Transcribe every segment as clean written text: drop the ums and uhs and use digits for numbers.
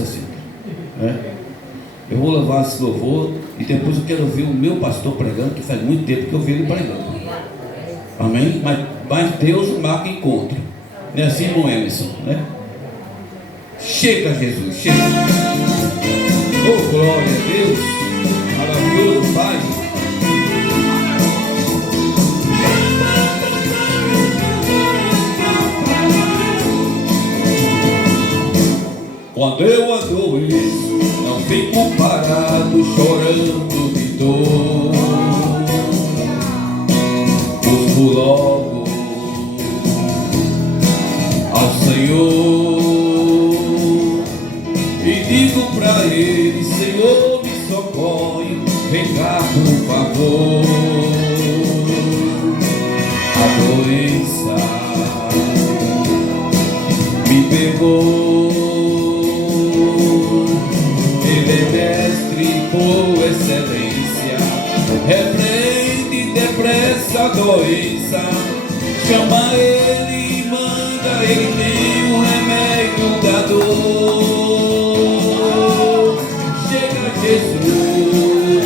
graça, Senhor. Eu vou louvar esse louvor e depois eu quero ouvir o meu pastor pregando, que faz muito tempo que eu vi ele pregando. Amém? Mas Deus marca encontro. Não é assim, irmão Emerson, né? Chega, Jesus, chega. Oh, glória a Deus. Maravilhoso Pai. Quando eu adoeço, não fico parado chorando de dor. Busco logo ao Senhor e digo pra Ele: Senhor, me socorre, vem cá por favor. A doença me pegou. Ele é mestre por excelência, repreende depressa a doença. Chama Ele e manda, Ele tem o remédio da dor. Chega, Jesus,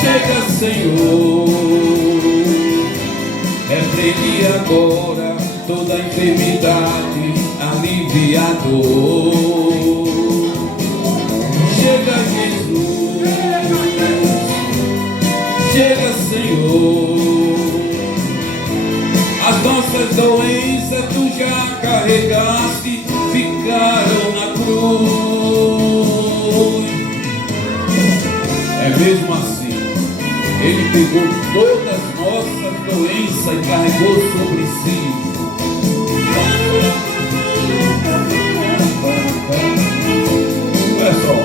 chega, Senhor, repreende agora toda a enfermidade, alivia a dor. Chega, Jesus, chega, Senhor. As nossas doenças tu já carregaste, ficaram na cruz. É mesmo assim, Ele pegou todas as nossas doenças e carregou sobre si. Olha só,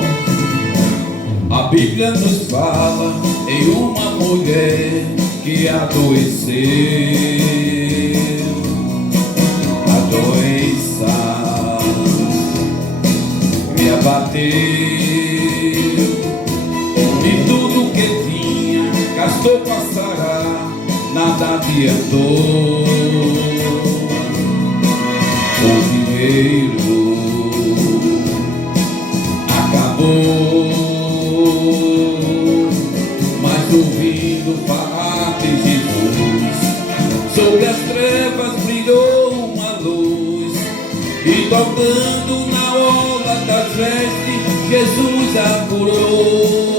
a Bíblia nos fala em uma mulher que adoeceu. A doença me abateu e tudo que tinha gastou para sarar, nada adiantou. O dinheiro acabou, mas ouvindo falar de Jesus, sobre as trevas brilhou uma luz, e tocando na orla das vestes, Jesus a curou.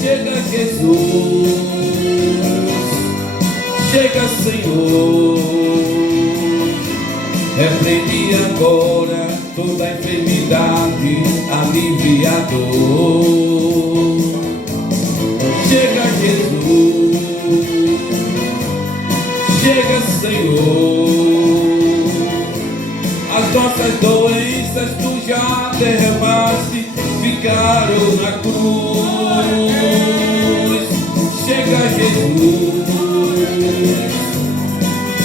Chega, Jesus, chega, Senhor, repreende agora toda a enfermidade, alivia a dor. Chega, Jesus, chega, Senhor. As nossas doenças tu já derramaste, ficaram na cruz. Chega, Jesus,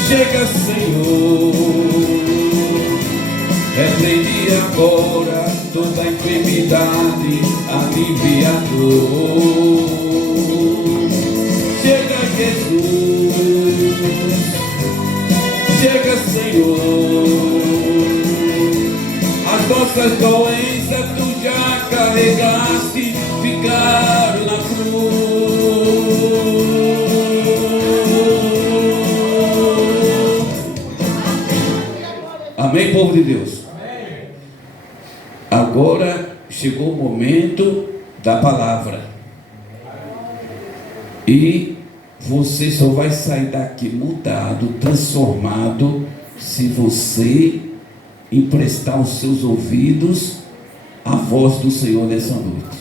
chega, Senhor, repreende agora toda a enfermidade, alivia a dor. Chega, Jesus, chega, Senhor. As nossas doenças tu já carregaste, ficaram na cruz. Amém, povo de Deus? Amém. Agora chegou o momento da palavra. E você só vai sair daqui mudado, transformado, se você emprestar os seus ouvidos à voz do Senhor nessa noite.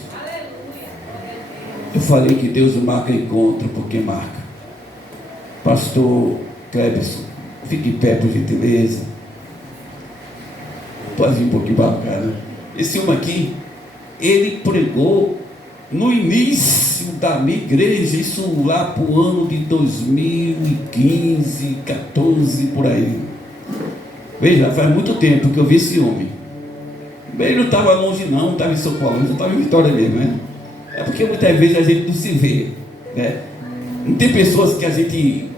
Eu falei que Deus marca encontro, porque marca. Pastor Cleberson, fique em pé, por gentileza. Pode vir um pouquinho para cá, né? Esse homem aqui, ele pregou no início da minha igreja, isso lá para o ano de 2015, 14, por aí. Veja, faz muito tempo que eu vi esse homem. Ele não estava longe não estava em São Paulo, não estava em Vitória mesmo, né? É porque muitas vezes a gente não se vê, né? Não tem pessoas que a gente,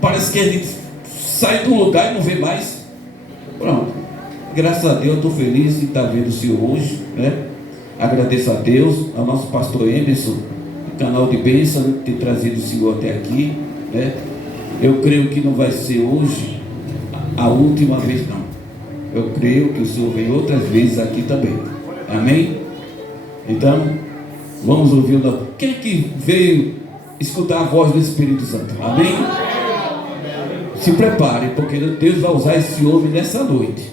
parece que a gente sai de um lugar e não vê mais. Pronto. Graças a Deus, eu estou feliz de estar vendo o senhor hoje, né? Agradeço a Deus, ao nosso pastor Emerson, do canal de bênção, né, ter trazido o senhor até aqui, né? Eu creio que não vai ser hoje a última vez, não. Eu creio que o senhor vem outras vezes aqui também. Amém? Então, vamos ouvir o... Quem que veio escutar a voz do Espírito Santo? Amém? Se prepare, porque Deus vai usar esse homem nessa noite.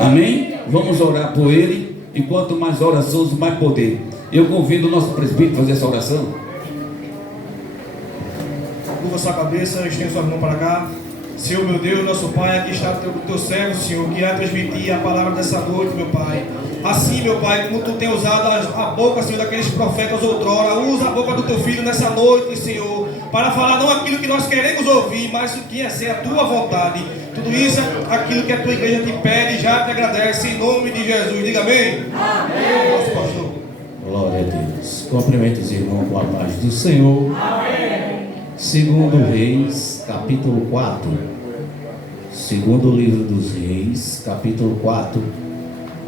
Amém? Vamos orar por ele. E quanto mais orações, mais poder. Eu convido o nosso presbítero a fazer essa oração. Curva sua cabeça, estenda sua mão para cá. Senhor, meu Deus, nosso Pai, aqui está o teu servo, Senhor, que vai transmitir a palavra dessa noite, meu Pai. Assim, meu Pai, como tu tem usado a boca, Senhor, daqueles profetas outrora, usa a boca do teu filho nessa noite, Senhor, para falar não aquilo que nós queremos ouvir, mas o que é ser a tua vontade. Tudo isso é aquilo que a tua igreja te pede e já te agradece, em nome de Jesus. Diga amém. Amém. Nosso pastor. Glória a Deus. Cumprimento os irmãos com a paz do Senhor. Amém. Segundo Reis, capítulo 4. Segundo livro dos Reis, capítulo 4,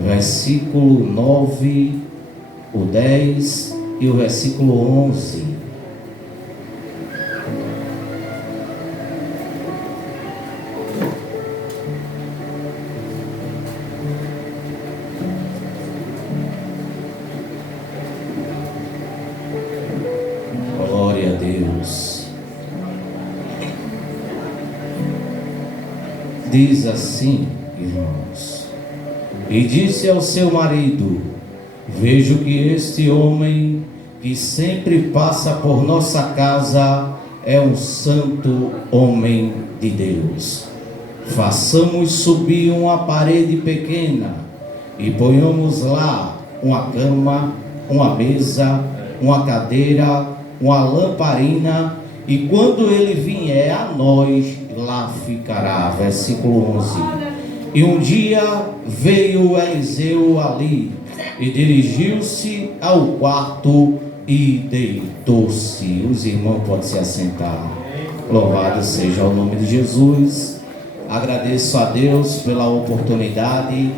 versículo 9, o 10 e o versículo 11. Glória a Deus. Diz assim, irmãos: e disse ao seu marido: vejo que este homem que sempre passa por nossa casa é um santo homem de Deus. Façamos subir uma parede pequena e ponhamos lá uma cama, uma mesa, uma cadeira, uma lamparina, e quando ele vier a nós, lá ficará. Versículo 11. E um dia veio Eliseu ali e dirigiu-se ao quarto e deitou-se. Os irmãos podem se assentar. Louvado seja o nome de Jesus. Agradeço a Deus pela oportunidade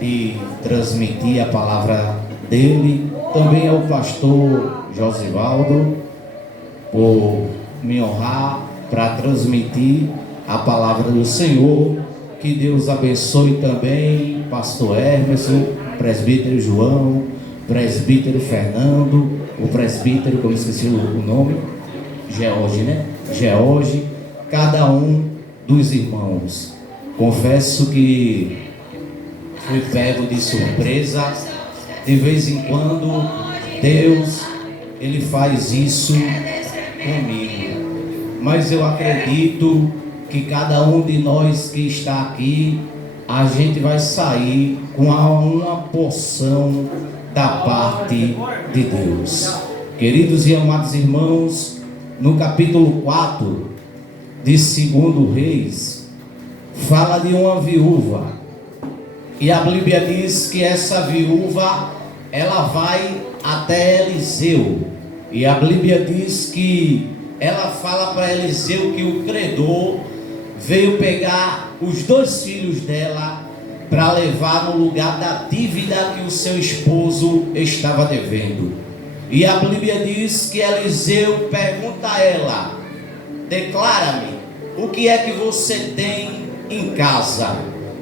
de transmitir a palavra dele. Também ao pastor Josivaldo por me honrar para transmitir a palavra do Senhor. Que Deus abençoe também pastor Emerson, presbítero João, presbítero Fernando, o presbítero, como eu esqueci o nome, George, né? George, cada um dos irmãos. Confesso que fui pego de surpresa. De vez em quando Deus, Ele faz isso comigo. Mas eu acredito que cada um de nós que está aqui, a gente vai sair com uma porção da parte de Deus. Queridos e amados irmãos, no capítulo 4 de 2 Reis, fala de uma viúva. E a Bíblia diz que essa viúva, ela vai até Eliseu. E a Bíblia diz que ela fala para Eliseu que o credor veio pegar os 2 filhos dela para levar no lugar da dívida que o seu esposo estava devendo. E a Bíblia diz que Eliseu pergunta a ela: declara-me, o que é que você tem em casa?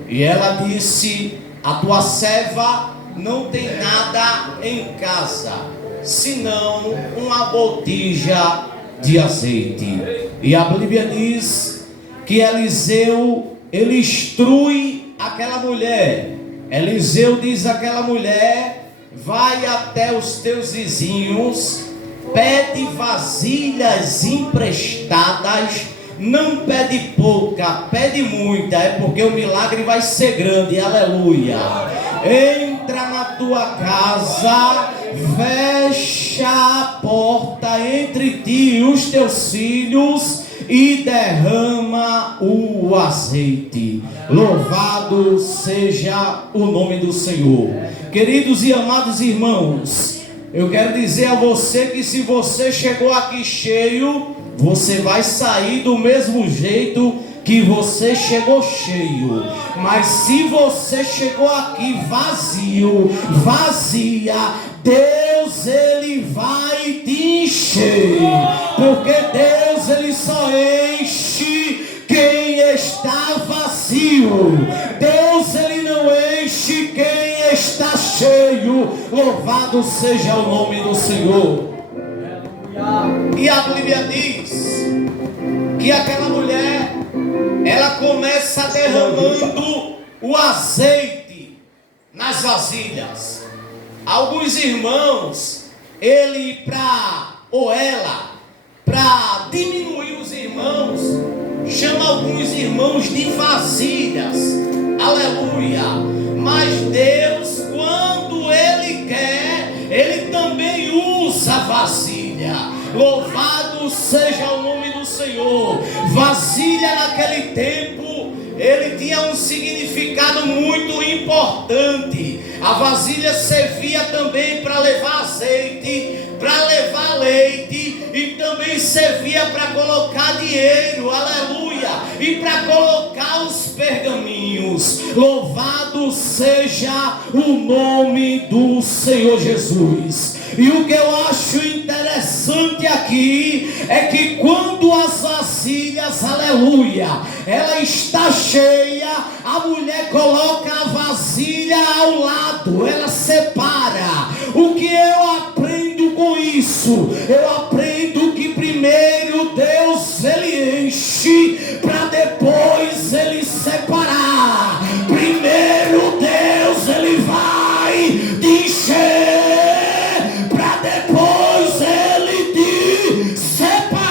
E ela disse: a tua serva não tem nada em casa, senão uma botija de azeite. E a Bíblia diz que Eliseu, ele instrui aquela mulher. Eliseu diz àquela mulher: vai até os teus vizinhos, pede vasilhas emprestadas, não pede pouca, pede muita, é porque o milagre vai ser grande, aleluia. Entra na tua casa, fecha a porta entre ti e os teus filhos e derrama o azeite. Louvado seja o nome do Senhor. Queridos e amados irmãos, eu quero dizer a você que se você chegou aqui cheio, você vai sair do mesmo jeito que você chegou cheio, mas se você chegou aqui vazio, vazia, Deus ele vai te encher, porque Deus ele só enche quem está vazio. Deus ele não enche quem está cheio. Louvado seja o nome do Senhor. E a Bíblia diz que aquela mulher, ela começa derramando o azeite nas vasilhas. Alguns irmãos, ele para diminuir os irmãos, chama alguns irmãos de vasilhas. Aleluia. Mas Deus, quando ele quer, ele também usa vasilha. Louvado seja o nome do Senhor. Vasilha naquele tempo, ele tinha um significado muito importante. A vasilha servia também para levar azeite, para levar leite, e também servia para colocar dinheiro, aleluia, e para colocar os pergaminhos. Louvado seja o nome do Senhor Jesus. E o que eu acho interessante aqui é que quando as vasilhas, aleluia, ela está cheia, a mulher coloca a vasilha ao lado, ela separa. O que eu aprendo com isso? Eu aprendo que primeiro Deus ele enche, para depois ele separar. Primeiro Deus ele vai te encher, depois ele te separar.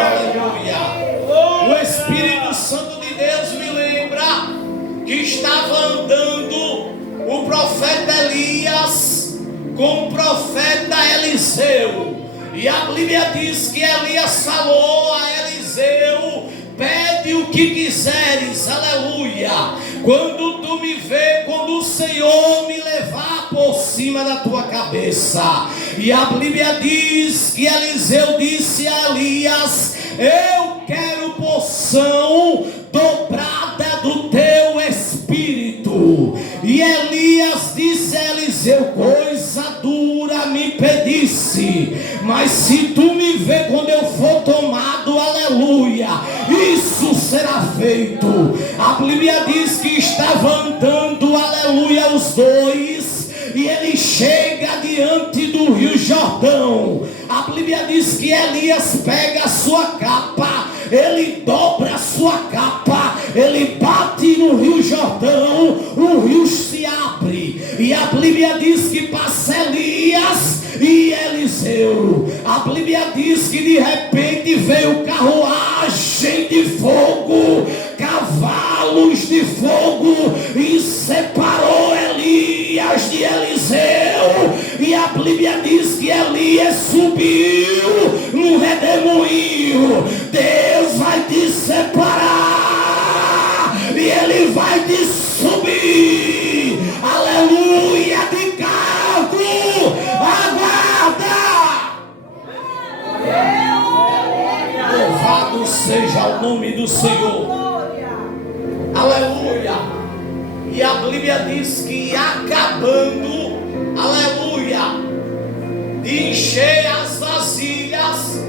Aleluia. O Espírito Santo de Deus me lembra que estava andando o profeta Elias com o profeta Eliseu, e a Bíblia diz que Elias falou a Eliseu: pede o que quiseres, aleluia. Quando tu me vê, quando o Senhor me levar por cima da tua cabeça. E a Bíblia diz que Eliseu disse a Elias: eu quero porção dobrada do teu espírito. E Elias disse a Eliseu: coisa dura me pedisse, mas se tu me vê quando eu for tomado, aleluia, isso será feito. A Bíblia diz que estava andando, aleluia, os dois, e ele chega diante do Rio Jordão. A Bíblia diz que Elias pega a sua capa, ele dobra a sua capa, ele bate no Rio Jordão, o rio se abre, e a Bíblia diz que passa Elias e Eliseu. A Bíblia diz que de repente veio carruagem de fogo, cavalos de fogo, e separou Elias de Eliseu. E a Bíblia diz que Elias subiu no redemoinho. Deus vai te separar e ele vai te subir, aleluia, de cargo. Aguarda. Louvado seja o nome do Senhor, aleluia. E a Bíblia diz que acabando, aleluia, de encher as vasilhas,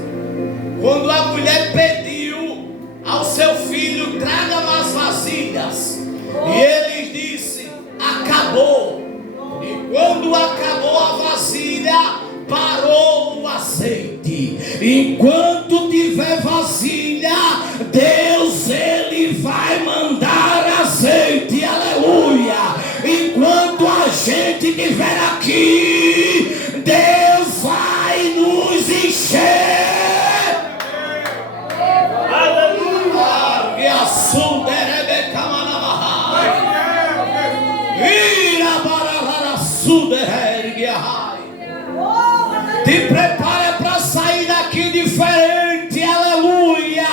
quando a mulher pediu ao seu filho: traga mais vasilhas, e ele disse: acabou. E quando acabou a vasilha, parou o azeite. Enquanto tiver vasilha, Deus ele vai mandar azeite, aleluia. Enquanto a gente estiver aqui, Deus vai nos encher. Aleluia. E a te prepara para sair daqui diferente, aleluia.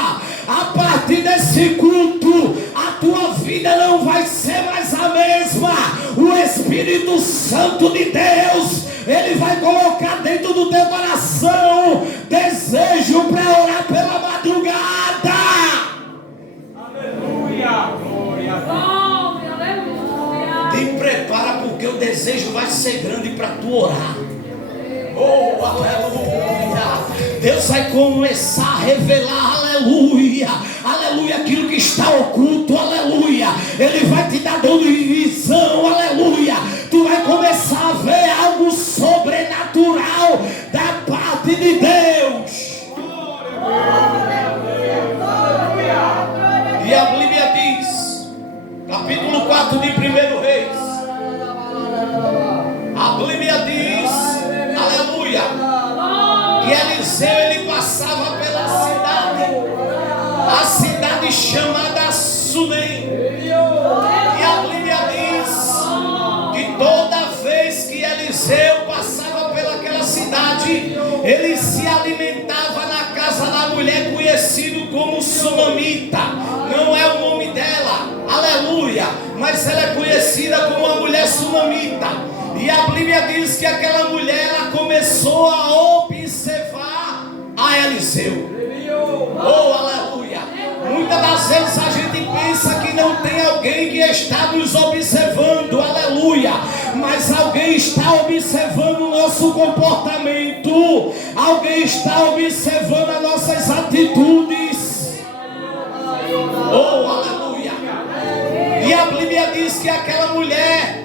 A partir desse culto, a tua vida não vai ser mais a mesma. O Espírito Santo de Deus, Ele vai colocar dentro do teu coração desejo para orar pela madrugada. Aleluia. Glória a Deus. Te prepara, porque o desejo vai ser grande para tu orar. Oh, aleluia. Deus vai começar a revelar, aleluia, aleluia, aquilo que está oculto, aleluia. Ele vai te dar dom de visão, aleluia. Tu vai começar a ver algo sobrenatural da parte de Deus. E a Bíblia diz, capítulo 4 de 1 Reis, a Bíblia diz, aleluia, que Eliseu ele passava pela cidade, a cidade chamada Sunem. E a Bíblia diz que toda vez que Eliseu passava pelaquela cidade, ele se alimentava na casa da mulher conhecido como Sunamita. Não é o nome dela, aleluia, mas ela é conhecida como a mulher Sunamita. E a Bíblia diz que aquela mulher ela começou a observar a Eliseu. Oh, aleluia. Muitas das vezes a gente pensa que não tem alguém que está nos observando, aleluia, mas alguém está observando o nosso comportamento, alguém está observando as nossas atitudes. Oh, aleluia. E a Bíblia diz que aquela mulher,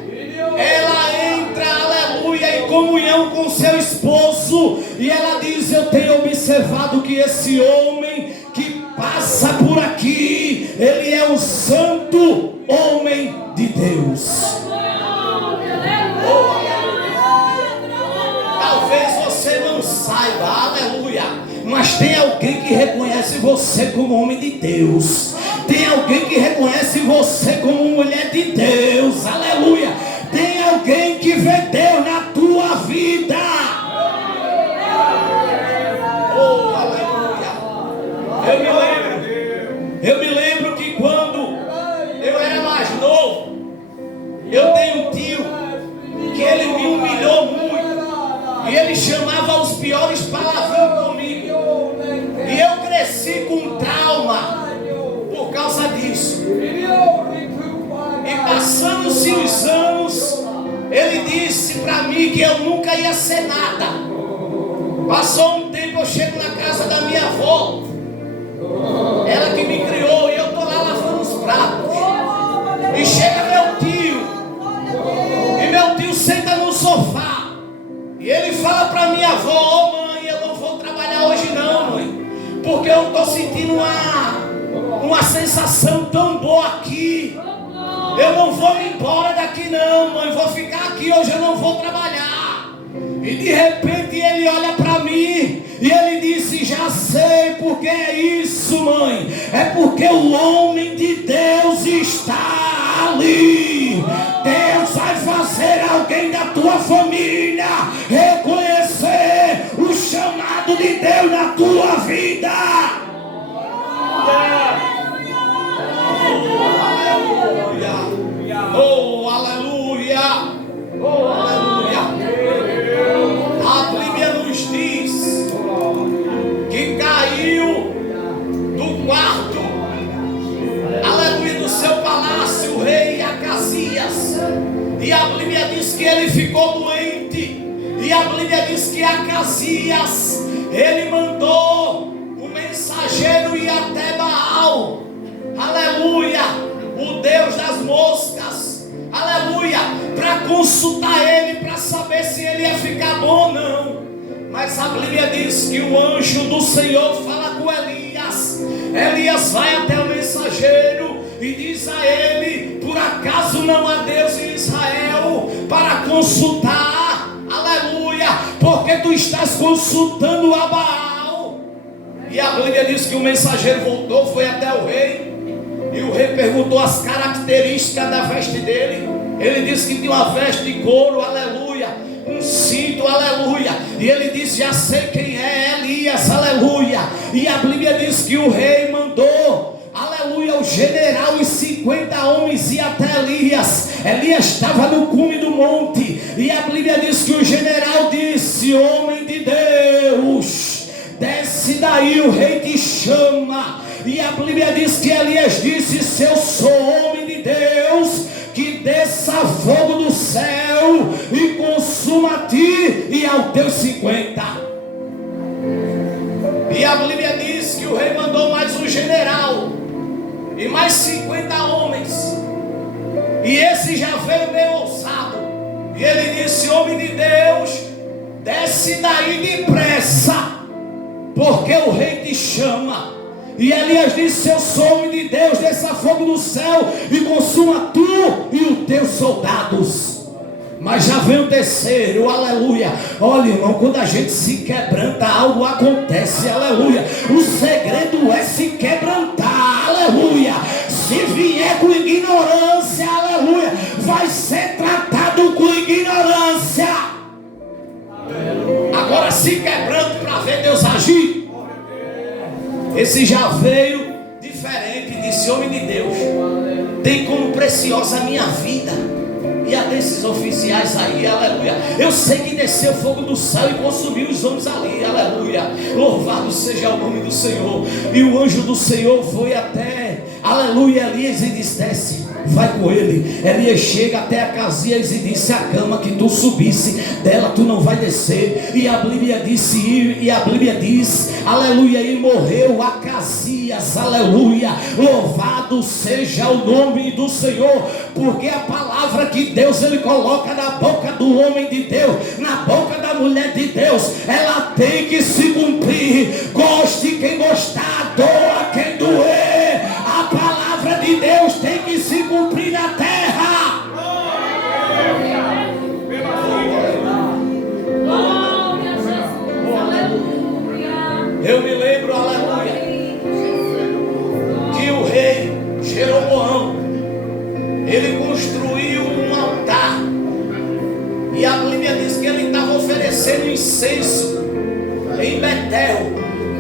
ela entra, aleluia, em comunhão com seu esposo, e ela diz: eu tenho observado que esse homem que passa por aqui, ele é um santo homem de Deus. Oh, talvez você não saiba, aleluia, mas tem alguém que reconhece você como homem de Deus, tem alguém que reconhece você como mulher de Deus, aleluia. Tem alguém que vê Deus na tua vida. Oh, aleluia. Eu me lembro que quando eu era mais novo, eu tenho um tio que ele me humilhou muito, e ele chamava os piores palavrões comigo, e eu cresci com trauma por causa disso. E passando-se os anos, ele disse para mim que eu nunca ia ser nada. Passou um tempo, eu chego na casa da minha avó, ela que me criou, e eu estou lá lavando os pratos. E chega meu tio, e meu tio senta no sofá, e ele fala para minha avó: oh, mãe, eu não vou trabalhar hoje não, mãe, porque eu estou sentindo uma sensação tão boa aqui. Eu não vou me embora daqui não, mãe, vou ficar aqui, hoje eu não vou trabalhar. E de repente ele olha para mim e ele disse: já sei porque é isso, mãe, é porque o homem de Deus está ali. Deus vai fazer alguém da tua família reconhecer o chamado de Deus na tua vida. Oh, aleluia! Oh, aleluia! A Bíblia nos diz que caiu do quarto, aleluia, do seu palácio o rei Acasias. E a Bíblia diz que ele ficou doente. E a Bíblia diz que Acasias, ele mandou o mensageiro ir até Baal, aleluia, o Deus das moscas, aleluia, para consultar ele, para saber se ele ia ficar bom ou não. Mas a Bíblia diz que o anjo do Senhor fala com Elias. Elias vai até o mensageiro e diz a ele: por acaso não há Deus em Israel para consultar, aleluia, porque tu estás consultando a Baal. E a Bíblia diz que o mensageiro voltou, foi até o rei, e o rei perguntou as características da veste dele. Ele disse que tinha uma veste de couro, aleluia, um cinto, aleluia. E ele disse: já sei quem é, Elias, aleluia. E a Bíblia diz que o rei mandou, aleluia, o general e 50 homens ir até Elias. Elias estava no cume do monte, e a Bíblia diz que o general disse: homem de Deus, desce daí, o rei te chama. E a Bíblia diz que Elias disse: se eu sou homem de Deus, que desça fogo do céu e consuma a ti e aos teus 50. E a Bíblia diz que o rei mandou mais um general e mais 50 homens. E esse já veio bem ousado. E ele disse: homem de Deus, desce daí depressa, porque o rei te chama. E Elias disse: eu sou homem de Deus, desça fogo do céu e consuma tu e os teus soldados. Mas já vem o terceiro, aleluia. Olha, irmão, quando a gente se quebranta, algo acontece, aleluia. O segredo é se quebrantar, aleluia. Se vier com ignorância, aleluia, vai ser tratado com ignorância. Agora se quebrante para ver Deus agir. Esse já veio diferente, disse: homem de Deus, tem como preciosa a minha vida e a desses oficiais aí, aleluia. Eu sei que desceu fogo do céu e consumiu os homens ali, aleluia. Louvado seja o nome do Senhor. E o anjo do Senhor foi até, aleluia, Elias e disse: desce, vai com ele. Elias chega até a Casias e disse: a cama que tu subisse, dela tu não vai descer. E a Bíblia diz, aleluia, e morreu Acasias, aleluia. Louvado seja o nome do Senhor, porque a palavra que Deus ele coloca na boca do homem de Deus, na boca da mulher de Deus, ela tem que se cumprir. Goste quem gostar, doa quem doer. A palavra de Deus tem que se cumprir na terra. Eu me lembro, aleluia, que o rei Jeroboão, ele construiu um altar. E a Bíblia diz que ele estava oferecendo incenso em Betel.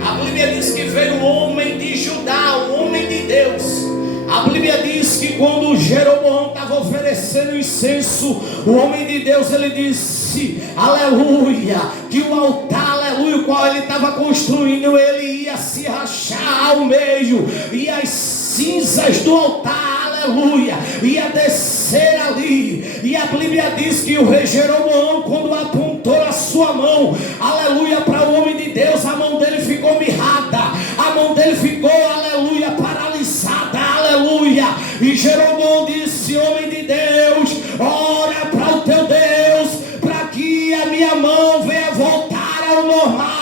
A Bíblia diz que veio um homem de Judá, um homem de Deus. A Bíblia diz que quando Jeroboão estava oferecendo incenso, o homem de Deus, ele disse, aleluia, que o altar, aleluia, o qual ele estava construindo, ele ia se rachar ao meio, e as cinzas do altar, aleluia, ia descer ali. E a Bíblia diz que o rei Jeroboão, quando apontou a sua mão, aleluia, para o homem de Deus, a mão dele ficou mirrada, a mão dele ficou, aleluia, paralisada, aleluia. E Jeroboão disse: homem de Deus, ora para o teu Deus, para que a minha mão venha voltar ao normal.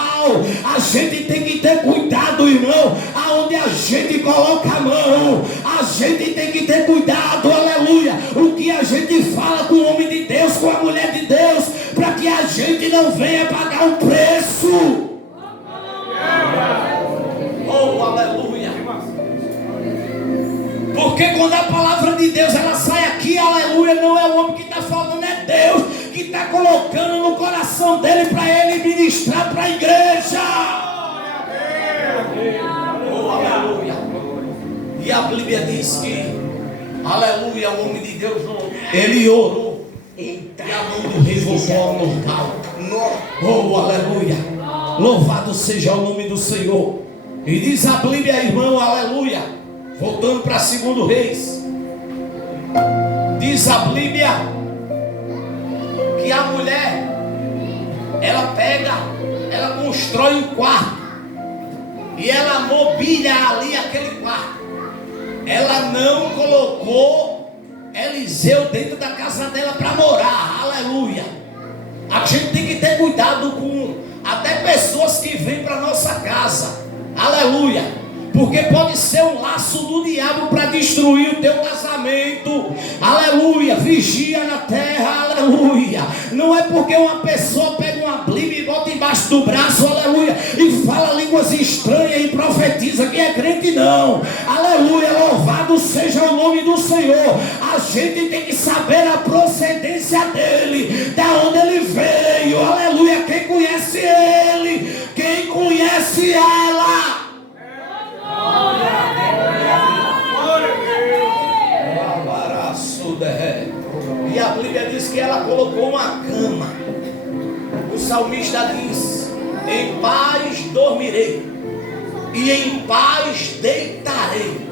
A gente tem que ter cuidado, irmão, aonde a gente coloca a mão. A gente tem que ter cuidado, aleluia, o que a gente fala com o homem de Deus, com a mulher de Deus, para que a gente não venha pagar um preço. Oh, aleluia. Porque quando a palavra de Deus ela sai aqui, aleluia, não é o homem que está falando, é Deus que está colocando no coração dele para ele ministrar para a igreja. Oh, aleluia. E a Bíblia diz que, aleluia, o homem de Deus, ele orou e a mão do rei voltou ao normal. Oh, aleluia. Louvado seja o nome do Senhor. E diz a Bíblia, irmão, aleluia, voltando para 2 Reis, diz a Bíblia que a mulher, ela pega, ela constrói um quarto e ela mobília ali aquele quarto. Ela não colocou Eliseu dentro da casa dela para morar, aleluia. A gente tem que ter cuidado com até pessoas que vêm para nossa casa, aleluia, porque pode ser um laço do diabo para destruir o teu casamento, aleluia. Vigia na terra, aleluia. Não é porque uma pessoa pega uma Bíblia e bota embaixo do braço, aleluia, e fala línguas estranhas e profetiza que é crente, não, aleluia. Louvado seja o nome do Senhor. A gente tem que saber a procedência dele, da onde ele veio, aleluia. Quem conhece ele, quem conhece ela. E a Bíblia diz que ela colocou uma cama. O salmista diz: em paz dormirei e em paz deitarei,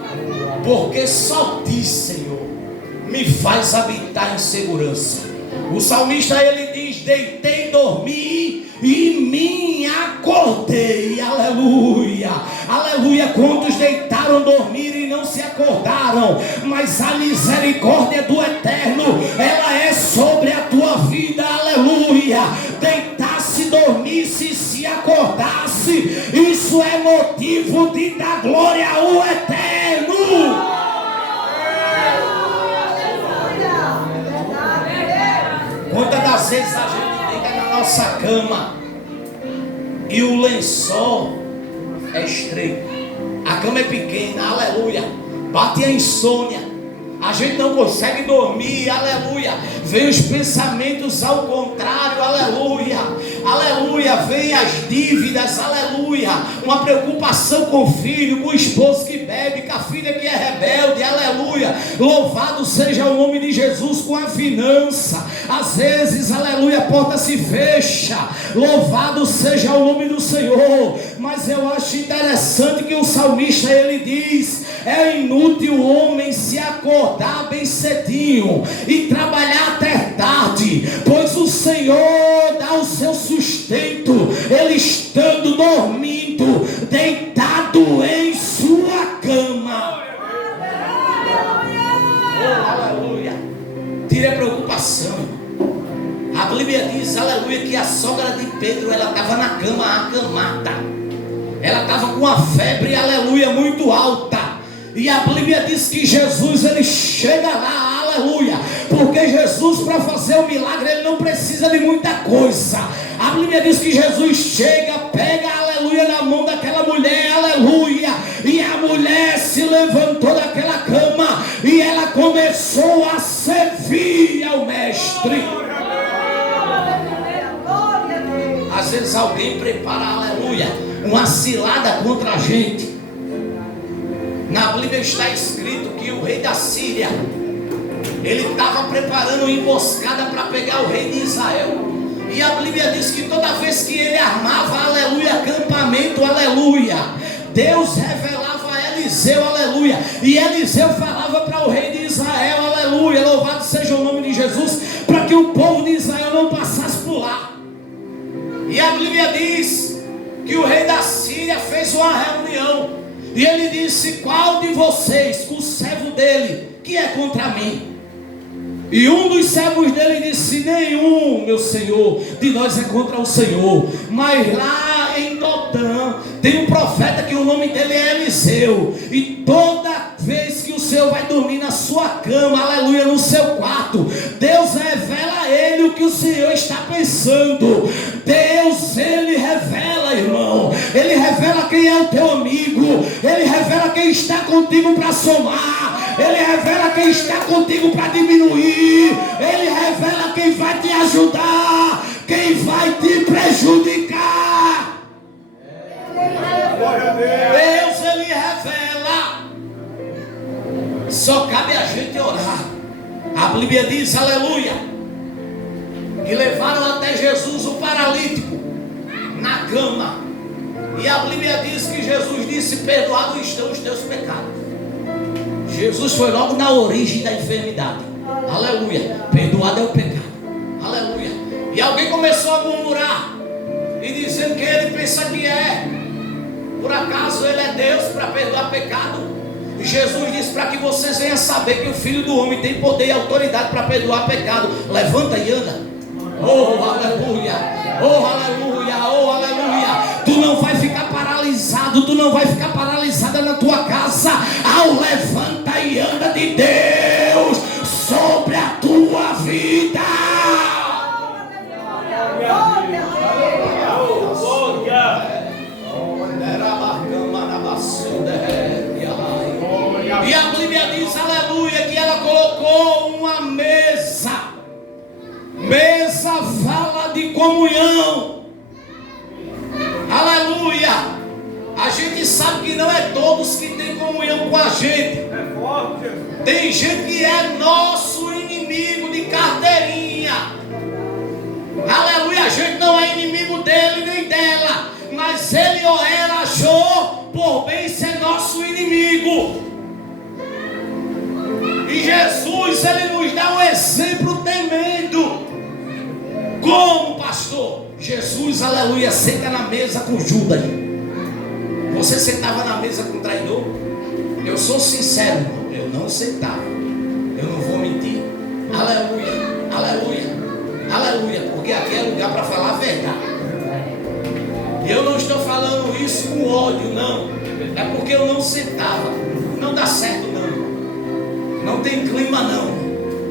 porque só ti, Senhor, me faz habitar em segurança. O salmista ele diz: deitei, dormi e me acordei. Aleluia, aleluia. Quantos deitaram, dormiram e não se acordaram? Mas a misericórdia do Eterno, ela é sobre a tua vida. Aleluia. Deitasse, dormisse, se acordasse, isso é motivo de dar glória ao Eterno. Quantas das vezes a gente deita na nossa cama e o lençol é estreito, a cama é pequena, aleluia, bate a insônia, a gente não consegue dormir, aleluia, vem os pensamentos ao contrário, aleluia, aleluia, vem as dívidas, aleluia, uma preocupação com o filho, com o esposo que bebe, com a filha que é rebelde, aleluia, louvado seja o nome de Jesus, com a finança, às vezes, aleluia, a porta se fecha, louvado seja o nome do Senhor. Mas eu acho interessante que o salmista ele diz: é inútil o homem se acordar bem cedinho e trabalhar até tarde, pois o Senhor dá o seu sustento, ele estando dormindo, deitado em sua cama. Oh, aleluia. Tire a preocupação. A Bíblia diz, aleluia, que a sogra de Pedro, ela estava na cama acamada, ela estava com a febre, aleluia, muito alta. E a Bíblia diz que Jesus, ele chega lá, aleluia, porque Jesus, para fazer o milagre, ele não precisa de muita coisa. A Bíblia diz que Jesus chega, pega, aleluia, na mão daquela mulher, aleluia, e a mulher se levantou daquela cama e ela começou a servir ao mestre. Às vezes alguém prepara, aleluia, uma cilada contra a gente. Na Bíblia está escrito que o rei da Síria, ele estava preparando uma emboscada para pegar o rei de Israel. E a Bíblia diz que toda vez que ele armava, aleluia, acampamento, aleluia, Deus revelava a Eliseu, aleluia, e Eliseu falava para o rei de Israel, aleluia, louvado seja o nome de Jesus, para que o povo de Israel não passasse por lá. E a Bíblia diz que o rei da Síria fez uma reunião e ele disse: qual de vocês, o servo dele, que é contra mim? E um dos servos dele disse: nenhum, meu senhor, de nós é contra o Senhor. Mas lá em Dotã tem um profeta que o nome dele é Eliseu, e toda vez que o Senhor vai dormir na sua cama, aleluia, no seu quarto, Deus revela a ele o que o Senhor está pensando. Deus, ele revela, irmão, ele revela quem é o teu amigo, ele revela quem está contigo para somar, ele revela quem está contigo para diminuir, ele revela quem vai te ajudar, quem vai te prejudicar. Deus, ele revela. Só cabe a gente orar. A Bíblia diz, aleluia, que levaram até Jesus o paralítico na cama. E a Bíblia diz que Jesus disse: perdoados estão os teus pecados. Jesus foi logo na origem da enfermidade. Aleluia. Perdoado é o pecado. Aleluia. E alguém começou a murmurar e dizendo que ele pensa que é. Por acaso ele é Deus para perdoar pecado? E Jesus disse: para que vocês venham saber que o Filho do Homem tem poder e autoridade para perdoar pecado. Levanta e anda. Oh, aleluia. Oh, aleluia. Oh, aleluia. Tu não vai ficar paralisado, tu não vai ficar paralisada na tua casa ao levanta e anda de Deus sobre a tua vida. E a Bíblia diz, aleluia, que ela colocou uma mesa. Mesa fala de comunhão. Aleluia. A gente sabe que não é todos que têm comunhão com a gente. Tem gente que é nosso inimigo de carteirinha. Aleluia, a gente não é inimigo dele nem dela, mas ele ou ela achou por bem ser nosso inimigo. E Jesus, ele nos dá um exemplo tremendo. Como, pastor? Jesus, aleluia, senta na mesa com Judas. Você sentava na mesa com o traidor? Eu sou sincero, irmão, eu não sentava. Eu não vou mentir. Aleluia, aleluia, aleluia, porque aqui é lugar para falar a verdade. E eu não estou falando isso com ódio, não. É porque eu não sentava. Não dá certo, não. Não tem clima, não.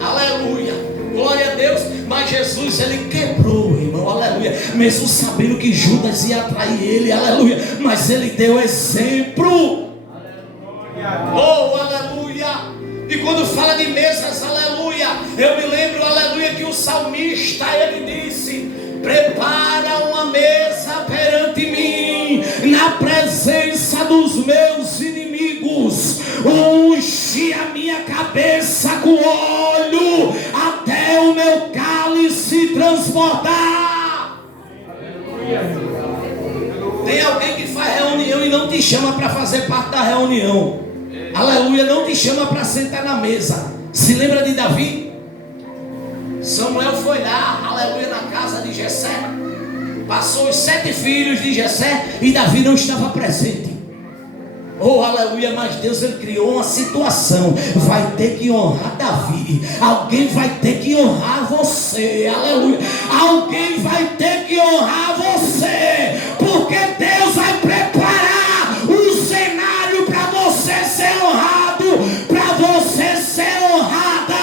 Aleluia, glória a Deus. Mas Jesus, ele quebrou, irmão, aleluia, mesmo sabendo que Judas ia atrair ele, aleluia, mas ele deu exemplo. Oh, aleluia. E quando fala de mesas, aleluia, eu me lembro, aleluia, que o salmista, ele disse: prepara uma mesa perante mim, na presença dos meus inimigos, unge a minha cabeça com óleo, até o meu cálice transbordar. Tem alguém que faz reunião e não te chama para fazer parte da reunião. Aleluia, não te chama para sentar na mesa. Se lembra de Davi? Samuel foi lá, aleluia, na casa de Jessé. Passou os 7 filhos de Jessé e Davi não estava presente. Oh, aleluia, mas Deus, ele criou uma situação. Vai ter que honrar Davi. Alguém vai ter que honrar você. Aleluia. Alguém vai ter que honrar você. Porque Deus vai preparar um cenário para você ser honrado, para você ser honrada.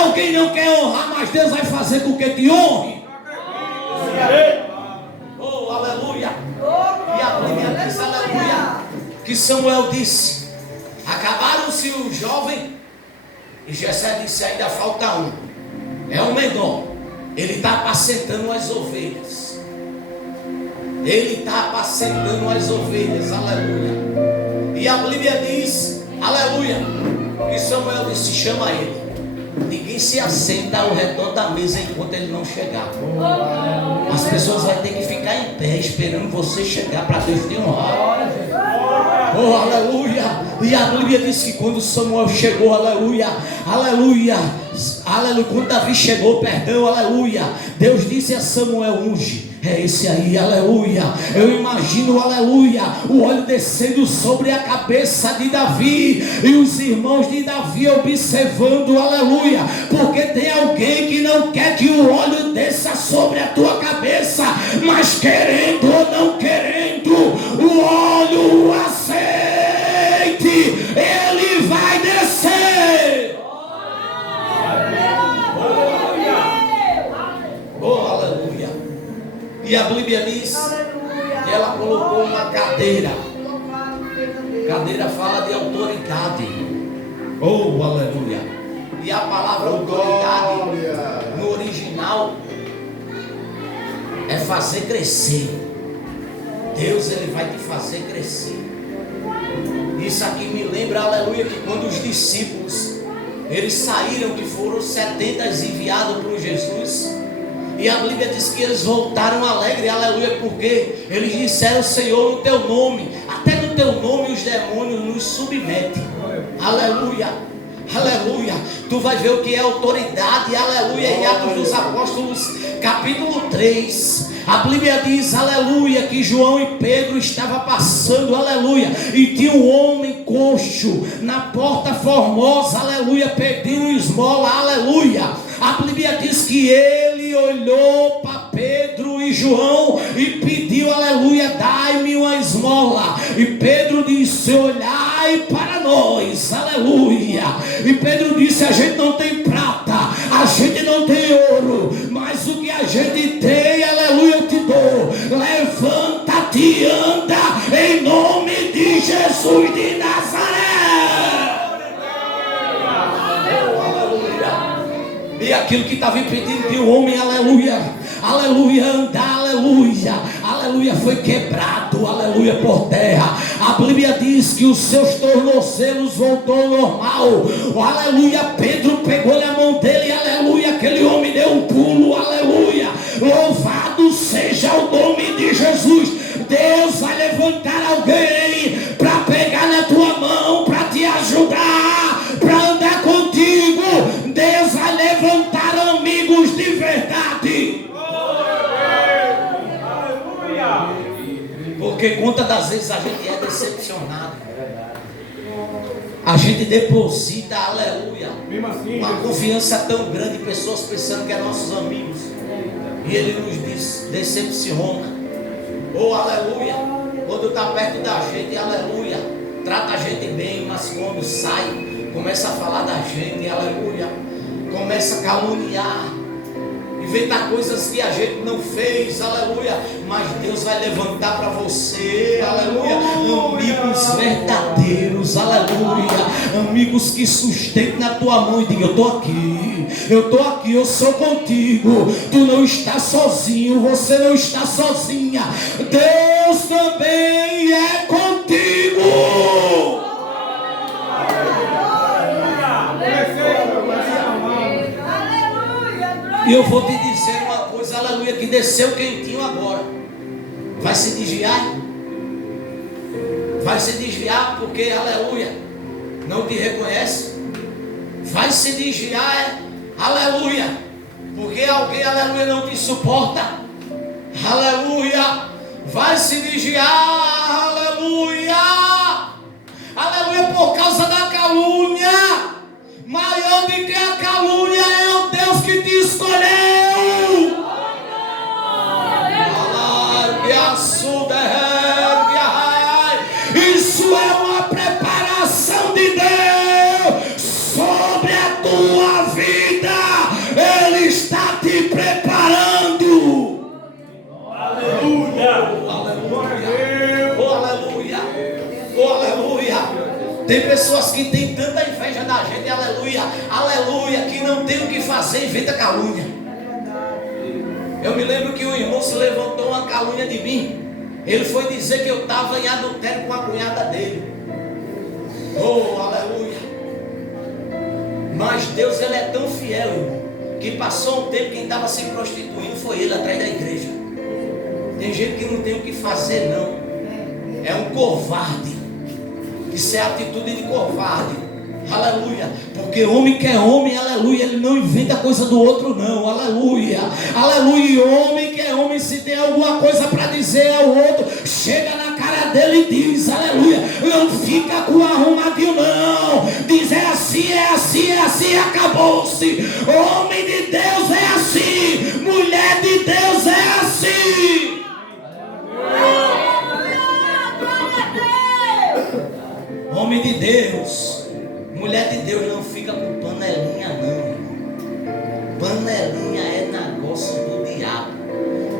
Alguém não quer honrar, mas Deus vai fazer com que te honre. Oh, aleluia. E a Bíblia diz, aleluia, que Samuel disse: acabaram-se os jovens. E Jessé disse: ainda falta um. É o menor. Ele está apacentando as ovelhas. Ele está apacentando as ovelhas, aleluia. E a Bíblia diz, aleluia, que Samuel disse: chama ele. Ninguém se assenta ao redor da mesa enquanto ele não chegar. As pessoas vão ter que ficar em pé esperando você chegar para Deus te honrar. Oh, aleluia. E a Bíblia diz que quando Samuel chegou, aleluia, aleluia, aleluia, quando Davi chegou, perdão, aleluia, Deus disse a Samuel: unge. É esse aí, aleluia. Eu imagino, aleluia, o óleo descendo sobre a cabeça de Davi e os irmãos de Davi observando, aleluia, porque tem alguém que não quer que o óleo desça sobre a tua cabeça, mas querendo ou não querendo, o óleo, o azeite, ele vai descer. Oh, aleluia. E a Bíblia diz que ela colocou uma cadeira. Cadeira fala de autoridade. Oh, aleluia. E a palavra autoridade no original é fazer crescer. Deus, ele vai te fazer crescer. Isso aqui me lembra, aleluia, que quando os discípulos eles saíram, que foram 70 enviados por Jesus. E a Bíblia diz que eles voltaram alegres, aleluia, porque eles disseram: Senhor, no teu nome, até no teu nome os demônios nos submetem. Aleluia, aleluia. Tu vai ver o que é autoridade, aleluia, em Atos dos Apóstolos, capítulo 3. A Bíblia diz, aleluia, que João e Pedro estavam passando, aleluia, e tinha um homem coxo na porta formosa, aleluia, pedindo esmola, aleluia. A Bíblia diz que ele olhou para Pedro e João e pediu, aleluia, dai-me uma esmola. E Pedro disse: olhai para nós, aleluia. E Pedro disse: a gente não tem prata, a gente não tem ouro, mas o que a gente tem, aleluia, eu te dou. Levanta-te e anda em nome de Jesus de Nazaré. E aquilo que estava impedindo de um homem, aleluia, aleluia, andar, aleluia, aleluia, foi quebrado. andando, aleluia, por terra. A Bíblia diz que os seus tornozelos voltou ao normal, aleluia. Pedro pegou na mão dele, aleluia, aquele homem deu um pulo, aleluia. Louvado seja o nome de Jesus. Deus vai levantar alguém para pegar na tua mão, para te ajudar, para andar contigo. Deus vai levantar amigos de verdade. Porque quantas das vezes a gente é decepcionado, a gente deposita, aleluia, uma confiança tão grande em pessoas pensando que é nossos amigos, e ele nos decepciona. Oh, aleluia, quando está perto da gente, aleluia, trata a gente bem, mas quando sai, começa a falar da gente, aleluia, começa a caluniar, inventar coisas que a gente não fez, aleluia. Mas Deus vai levantar para você, aleluia, amigos verdadeiros, aleluia, amigos que sustentem na tua mão e digam: eu estou aqui, eu sou contigo, tu não estás sozinho, você não está sozinha, Deus também é contigo. E eu vou te dizer uma coisa, aleluia, que desceu quentinho agora. Vai se desviar? Vai se desviar porque, aleluia, não te reconhece? Vai se desviar, aleluia, porque alguém, aleluia, não te suporta? Aleluia. Vai se desviar, aleluia, aleluia, por causa da calúnia. Maior do que a calúnia é o Deus que te escolheu. Isso é uma preparação de Deus sobre a tua vida. Ele está te preparando. Aleluia. Aleluia. Oh, aleluia. Oh, aleluia. Tem pessoas que têm tanta inveja da gente, aleluia, aleluia, que não tem o que fazer, inventa calúnia. Eu me lembro que um irmão se levantou uma calúnia de mim. Ele foi dizer que eu estava em adultério com a cunhada dele. Oh, aleluia. Mas Deus, ele é tão fiel, irmão, que passou um tempo, quem estava se prostituindo foi ele atrás da igreja. Tem gente que não tem o que fazer, não. É um covarde. Isso é atitude de covarde, aleluia, porque homem que é homem, aleluia, ele não inventa coisa do outro não, aleluia, aleluia. E homem que é homem, se tem alguma coisa para dizer ao outro, chega na cara dele e diz, aleluia, não fica com arrumadinho não, diz é assim, acabou-se. Homem de Deus é assim, mulher de Deus é assim. Homem de Deus, mulher de Deus não fica com panelinha não. Panelinha é negócio do diabo.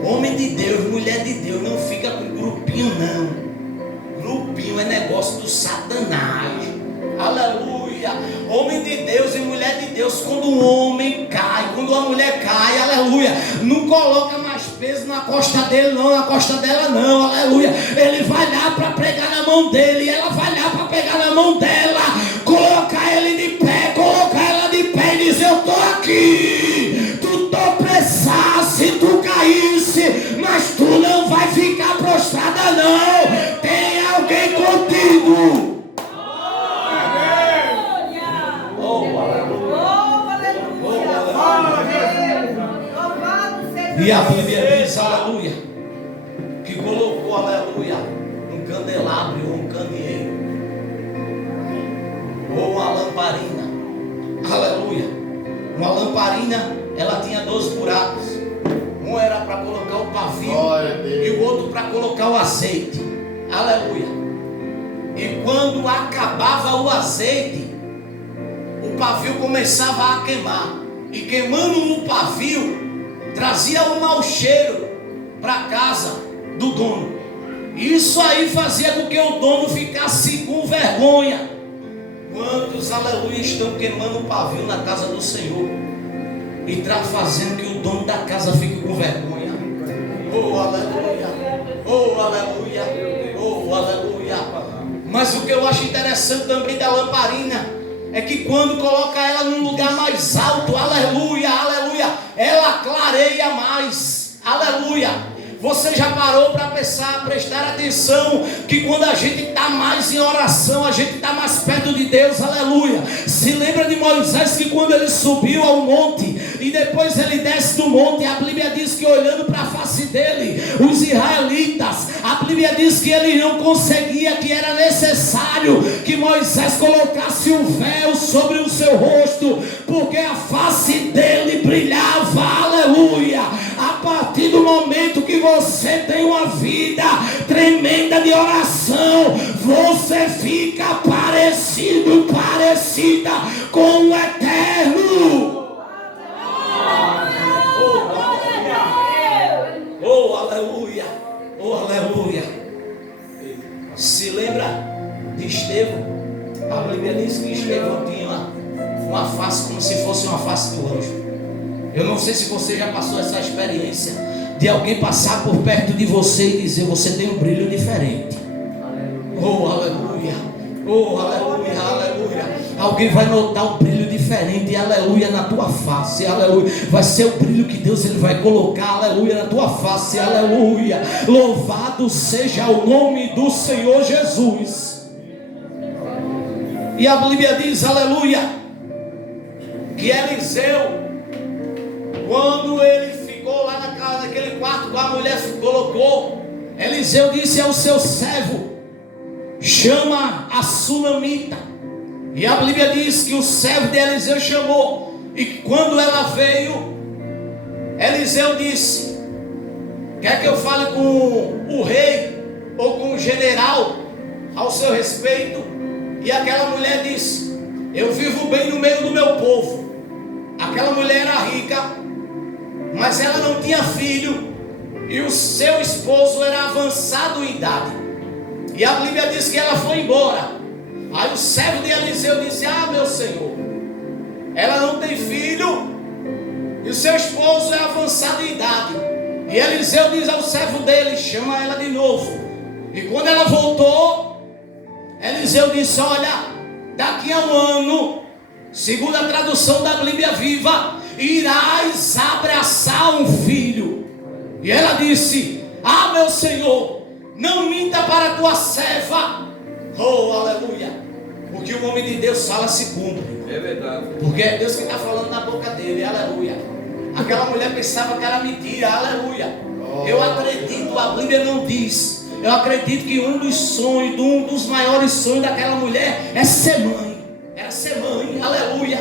Homem de Deus, mulher de Deus não fica com grupinho não. Grupinho é negócio do Satanás. Aleluia. Homem de Deus e mulher de Deus, quando um homem cai, quando uma mulher cai, aleluia, não coloca mais peso na costa dele não, na costa dela não, aleluia. Ele vai lá para pregar na mão dele, ela vai lá para pegar na mão dela, colocar ele de pé, colocar ela de pé e dizer: eu estou aqui, tu tropeçasse, tu caísse, mas tu não vai ficar prostrada não, tem alguém contigo. E a Bíblia diz, aleluia, que colocou, aleluia, um candelabro ou um candeeiro, ou uma lamparina, aleluia. Uma lamparina, ela tinha 2 buracos, um era para colocar o pavio e o outro para colocar o azeite, aleluia. E quando acabava o azeite, o pavio começava a queimar, e queimando no pavio, trazia um mau cheiro para a casa do dono. Isso aí fazia com que o dono ficasse com vergonha. Quantos, aleluia, estão queimando o pavio na casa do Senhor e fazendo que o dono da casa fique com vergonha? Oh, aleluia. Oh, Oh, aleluia. Oh, aleluia. Mas o que eu acho interessante também da lamparina é que quando coloca ela num lugar mais alto, aleluia, aleluia, ela clareia mais, aleluia. Você já parou para prestar atenção que quando a gente está mais em oração, a gente está mais perto de Deus, aleluia. Se lembra de Moisés que quando ele subiu ao monte e depois ele desce do monte, a Bíblia diz que olhando para a face dele, os israelitas, a Bíblia diz que ele não conseguia, que era necessário que Moisés colocasse um véu sobre o seu rosto, porque a face dele brilhava, aleluia. A partir do momento que você tem uma vida tremenda de oração, você fica parecida com o Eterno. Oh, aleluia. Oh, aleluia. Se lembra de Estevão? A Bíblia diz que Estevão tinha uma face como se fosse uma face do anjo. Eu não sei se você já passou essa experiência de alguém passar por perto de você e dizer: você tem um brilho diferente. Oh, aleluia. Oh, aleluia, aleluia. Alguém vai notar um brilho diferente, aleluia, na tua face, aleluia. Vai ser o brilho que Deus ele vai colocar, aleluia, na tua face, aleluia. Louvado seja o nome do Senhor Jesus. E a Bíblia diz, aleluia, que Eliseu, quando ele ficou lá naquele quarto que a mulher colocou, Eliseu disse ao seu servo: chama a sunamita. E a Bíblia diz que o servo de Eliseu chamou, e quando ela veio, Eliseu disse: quer que eu fale com o rei ou com o general ao seu respeito? E aquela mulher disse: eu vivo bem no meio do meu povo. Aquela mulher era rica, mas ela não tinha filho, e o seu esposo era avançado em idade. E a Bíblia diz que ela foi embora. Aí o servo de Eliseu disse: ah, meu senhor, ela não tem filho e o seu esposo é avançado em idade. E Eliseu diz ao servo dele: chama ela de novo. E quando ela voltou, Eliseu disse: olha, daqui a um ano, segundo a tradução da Bíblia Viva, irás abraçar um filho. E ela disse: ah, meu senhor, não minta para a tua serva. Oh, aleluia. Porque o homem de Deus fala se cumpre. É verdade. Porque é Deus que está falando na boca dele, aleluia. Aquela mulher pensava que era mentira, aleluia. Eu acredito, a Bíblia não diz, eu acredito que um dos sonhos, um dos maiores sonhos daquela mulher é ser mãe. Era ser mãe, aleluia,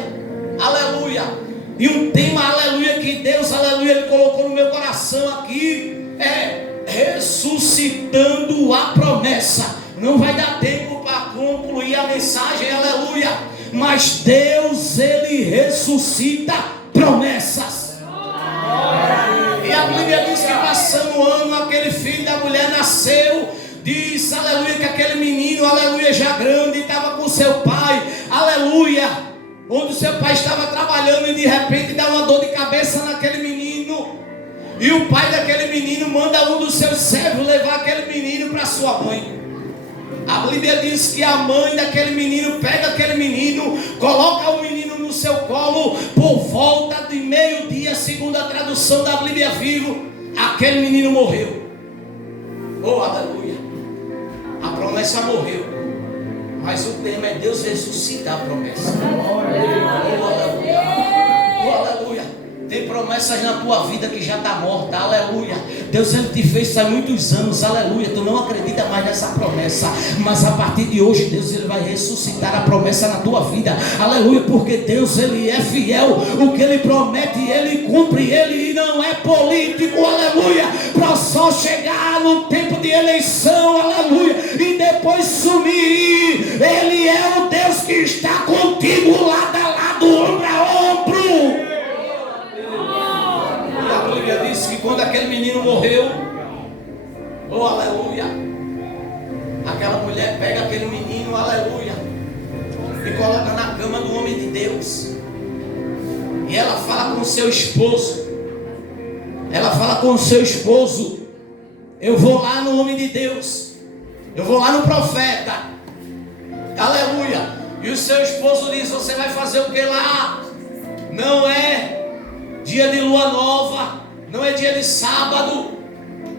aleluia. E um tema, aleluia, que Deus, aleluia, Ele colocou no meu coração aqui, é ressuscitando a promessa. Não vai dar tempo para concluir a mensagem, aleluia. Mas Deus, Ele ressuscita promessas. E a Bíblia diz que passando o ano, aquele filho da mulher nasceu. Diz, aleluia, que aquele menino, aleluia, já grande, estava com seu pai, aleluia, onde o seu pai estava trabalhando, e de repente dá uma dor de cabeça naquele menino. E o pai daquele menino manda um dos seus servos levar aquele menino para sua mãe. A Bíblia diz que a mãe daquele menino pega aquele menino, coloca o menino no seu colo. Por volta de meio-dia, segundo a tradução da Bíblia Viva, aquele menino morreu. Oh, aleluia. A promessa morreu, mas o tema é Deus ressuscitar a promessa. Oh, aleluia. Oh, aleluia. Tem promessas na tua vida que já está morta, aleluia. Deus, Ele te fez há muitos anos, aleluia. Tu não acredita mais nessa promessa, mas a partir de hoje Deus, Ele vai ressuscitar a promessa na tua vida, aleluia. Porque Deus, Ele é fiel, o que Ele promete Ele cumpre. Ele não é político, aleluia, para só chegar no tempo de eleição, aleluia, e depois sumir. Ele é o Deus que está contigo lado a lado, ombro a ombro. A Bíblia diz que quando aquele menino morreu, oh, aleluia, aquela mulher pega aquele menino, aleluia, e coloca na cama do homem de Deus. E ela fala com o seu esposo. Ela fala com o seu esposo. Eu vou lá no homem de Deus, eu vou lá no profeta, aleluia. E o seu esposo diz: você vai fazer o que lá? Não é dia de lua nova, não é dia de sábado.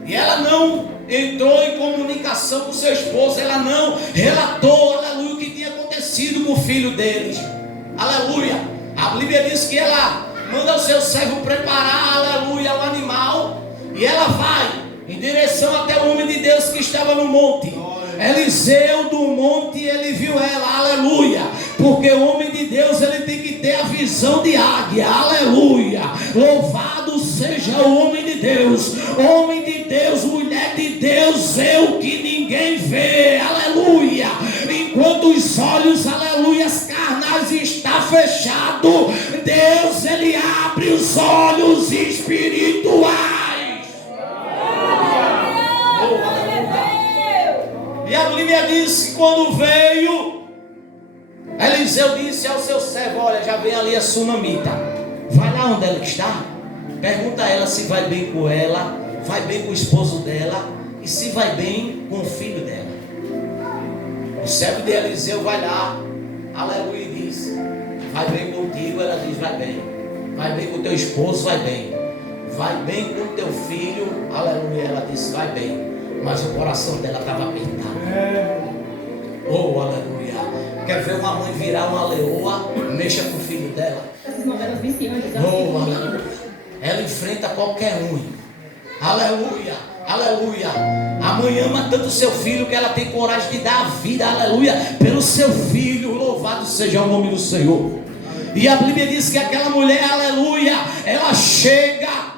E ela não entrou em comunicação com seu esposo, ela não relatou, aleluia, o que tinha acontecido com o filho deles, aleluia. A Bíblia diz que ela manda o seu servo preparar, aleluia, o animal, e ela vai em direção até o homem de Deus que estava no monte. Eliseu do monte, ele viu ela, aleluia, porque o homem de Deus, ele tem que ter a visão de águia, aleluia. Louvado seja o homem de Deus, mulher de Deus, é o que ninguém vê, aleluia. Enquanto os olhos, aleluia, carnais está fechado, Deus, ele abre os olhos espirituais. E a Bíblia diz que quando veio, Eliseu disse ao seu servo: olha, já vem ali a sunamita, vai lá onde ela está, pergunta a ela se vai bem com ela, vai bem com o esposo dela e se vai bem com o filho dela. O servo de Eliseu vai lá, aleluia, e diz: vai bem contigo. Ela diz: vai bem com teu esposo, vai bem com teu filho, aleluia. Ela disse: vai bem. Mas o coração dela estava apertado. Oh, aleluia. Quer ver uma mãe virar uma leoa? Mexa com o filho dela. Oh, aleluia. Ela enfrenta qualquer um. Aleluia, aleluia. A mãe ama tanto o seu filho que ela tem coragem de dar a vida, aleluia, pelo seu filho. Louvado seja o nome do Senhor. E a Bíblia diz que aquela mulher, aleluia, ela chega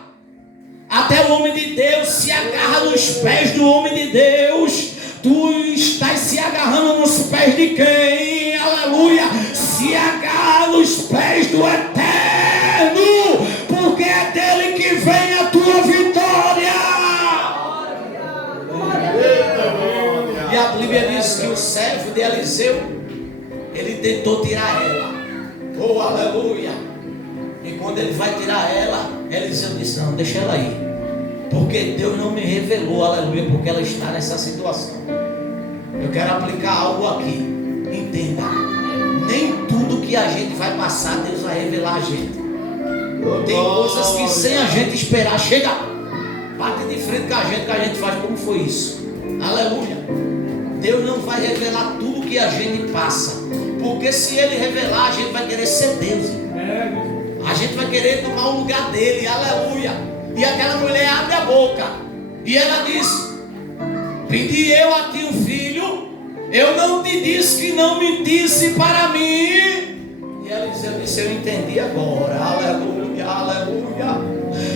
até o homem de Deus, se agarra nos pés do homem de Deus. Tu estás se agarrando nos pés de quem? Aleluia. Se agarra nos pés do Eterno, porque é dele que vem a tua vitória. E a Bíblia diz que o servo de Eliseu, ele tentou tirar ela. Oh, aleluia. E quando ele vai tirar ela, Eliseu disse: não, deixa ela aí, porque Deus não me revelou, aleluia, porque ela está nessa situação. Eu quero aplicar algo aqui. Entenda, nem tudo que a gente vai passar Deus vai revelar a gente. Tem coisas que sem a gente esperar, chega, bate de frente com a gente faz. Como foi isso? Aleluia. Deus não vai revelar tudo que a gente passa, porque se Ele revelar, a gente vai querer ser Deus. A gente vai querer tomar o lugar dele, aleluia. E aquela mulher abre a boca e ela diz: pedi eu a ti um filho, eu não te disse que não me disse para mim. E Eliseu disse: eu entendi agora, aleluia, aleluia,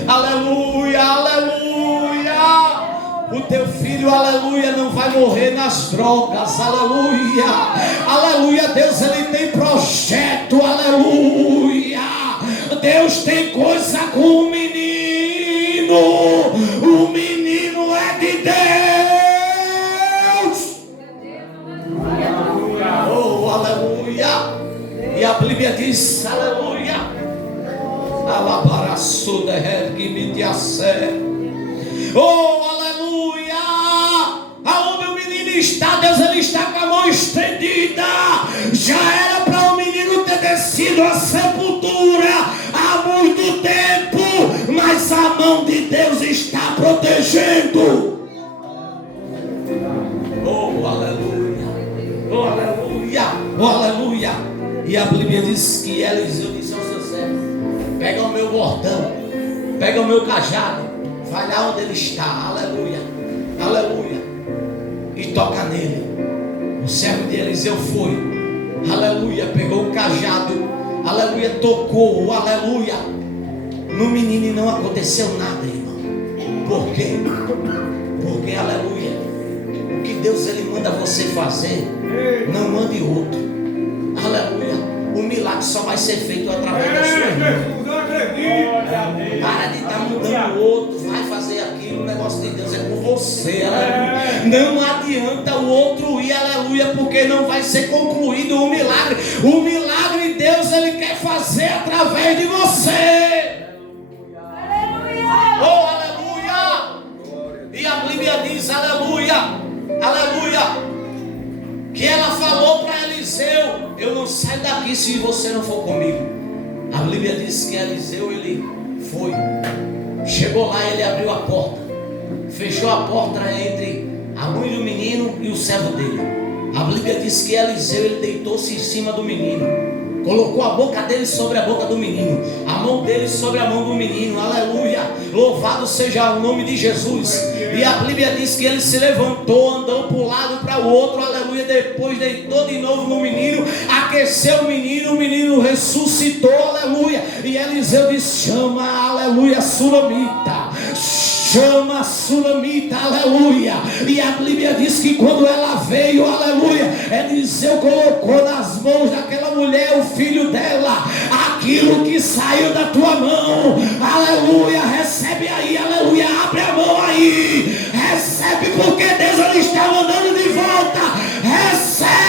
aleluia, aleluia. O teu filho, aleluia, não vai morrer nas drogas, aleluia, aleluia. Deus, ele tem projeto, aleluia. Deus tem coisa com o menino é de Deus. Oh, aleluia. E a Bíblia diz, aleluia, alabaraçuda que me te acerta. Oh, aleluia. Aonde o menino está, Deus, ele está com a mão estendida. Já era para o menino ter descido à sepultura há muito tempo, mas a mão de Deus está protegendo. Oh, aleluia. Oh, aleluia. Oh, aleluia. E a Bíblia diz que Eliseu disse ao seu servo: pega o meu bordão, pega o meu cajado, vai lá onde ele está, aleluia, aleluia, e toca nele. O servo de Eliseu foi, aleluia, pegou o cajado, aleluia, tocou, aleluia, no menino e não aconteceu nada, irmão. Por quê? Porque, aleluia, o que Deus ele manda você fazer, não mande outro, aleluia. O milagre só vai ser feito através da sua mão. Para de estar mudando o outro, vai fazer aquilo. O negócio de Deus é com você, aleluia. Não adianta o outro ir, aleluia, porque não vai ser concluído o milagre. O milagre Deus ele quer fazer através de você. Oh, aleluia. E a Bíblia aleluia, que ela falou para Eliseu: eu não saio daqui se você não for comigo. A Bíblia diz que Eliseu, ele foi, chegou lá, ele abriu a porta, fechou a porta entre a mãe do menino e o servo dele. A Bíblia diz que Eliseu, ele deitou-se em cima do menino, colocou a boca dele sobre a boca do menino, a mão dele sobre a mão do menino, aleluia, louvado seja o nome de Jesus. E a Bíblia diz que ele se levantou, andou para um lado e para o outro, aleluia, depois deitou de novo no menino, aqueceu o menino ressuscitou, aleluia. E Eliseu disse: chama, aleluia, Sulamita, chama a Sulamita, aleluia. E a Bíblia diz que quando ela veio, aleluia, Eliseu colocou nas mãos daquela mulher, o filho dela, aquilo que saiu da tua mão, aleluia, recebe aí, aleluia, abre a mão aí, recebe, porque Deus ele está mandando de volta, recebe.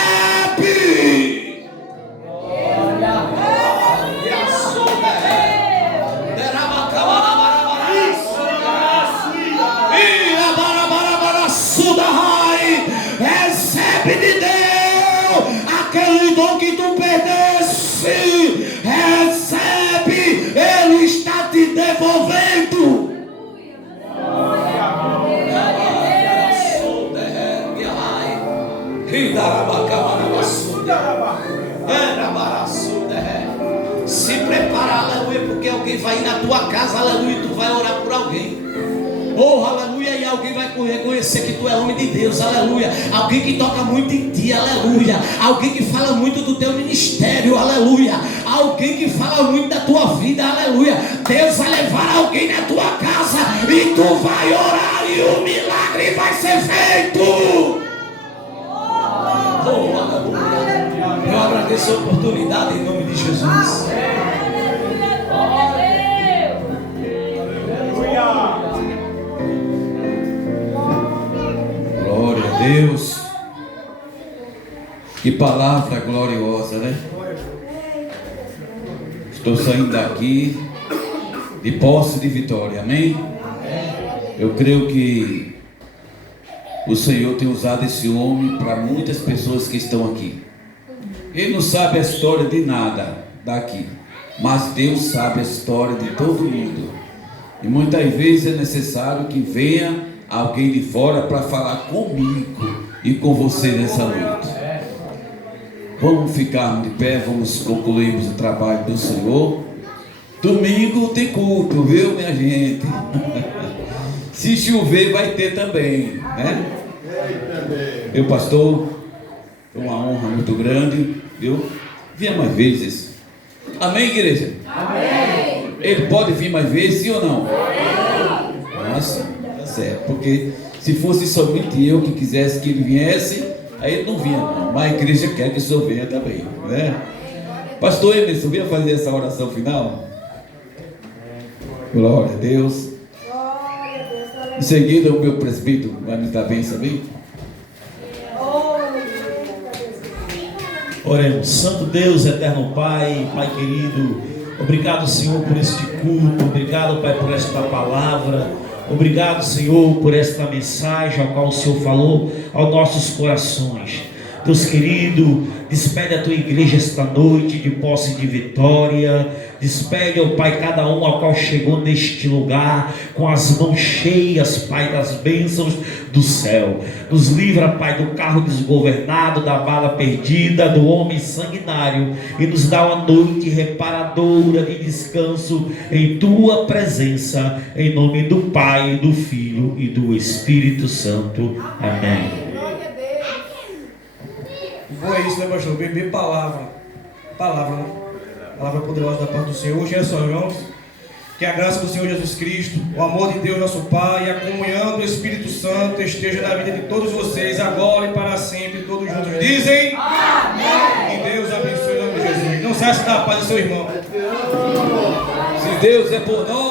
Recebe de Deus aquele dom que tu perdeste, recebe, Ele está te devolvendo. Se prepara, aleluia, porque alguém vai ir na tua casa, aleluia, e tu vai orar por alguém. Oh, aleluia, e alguém vai reconhecer que tu é homem de Deus, aleluia. Alguém que toca muito em ti, aleluia. Alguém que fala muito do teu ministério, aleluia. Alguém que fala muito da tua vida, aleluia. Deus vai levar alguém na tua casa e tu vai orar e o milagre vai ser feito. Oh, aleluia. Eu agradeço a oportunidade em nome de Jesus. Glória a Deus. Que palavra gloriosa, né? Estou saindo daqui de posse de vitória, amém? Eu creio que o Senhor tem usado esse homem para muitas pessoas que estão aqui. Ele não sabe a história de nada daqui, mas Deus sabe a história de todo mundo. E muitas vezes é necessário que venha alguém de fora para falar comigo e com você nessa noite. Vamos ficar de pé, vamos concluirmos o trabalho do Senhor. Domingo tem culto, viu, minha gente? Se chover vai ter também, né? Meu pastor, foi uma honra muito grande, viu? Venha mais vezes. Amém, igreja? Amém. Ele pode vir mais vezes, sim ou não? Nossa, tá certo. Porque se fosse somente eu que quisesse que ele viesse, aí ele não vinha não. Mas a igreja quer que o senhor venha também, né? Pastor Emerson, venha fazer essa oração final. Glória a Deus. Em seguida o meu presbítero vai me dar bênção também. Oremos. Santo Deus, eterno Pai, Pai querido, obrigado, Senhor, por este culto, obrigado, Pai, por esta palavra, obrigado, Senhor, por esta mensagem ao qual o Senhor falou aos nossos corações. Deus querido, despede a tua igreja esta noite de posse de vitória. Despede, ó Pai, cada um ao qual chegou neste lugar com as mãos cheias, Pai, das bênçãos do céu. Nos livra, Pai, do carro desgovernado, da bala perdida, do homem sanguinário, e nos dá uma noite reparadora de descanso em tua presença, em nome do Pai, do Filho e do Espírito Santo. Amém. Bom, é isso, né, pastor? Beber palavra, né? Palavra poderosa da parte do Senhor. Hoje é só, irmãos, que a graça do Senhor Jesus Cristo, o amor de Deus nosso Pai e a comunhão do Espírito Santo esteja na vida de todos vocês, agora e para sempre, todos juntos dizem amém. Que Deus abençoe em nome de Jesus. Não cesse da paz do seu irmão. Se Deus é por nós,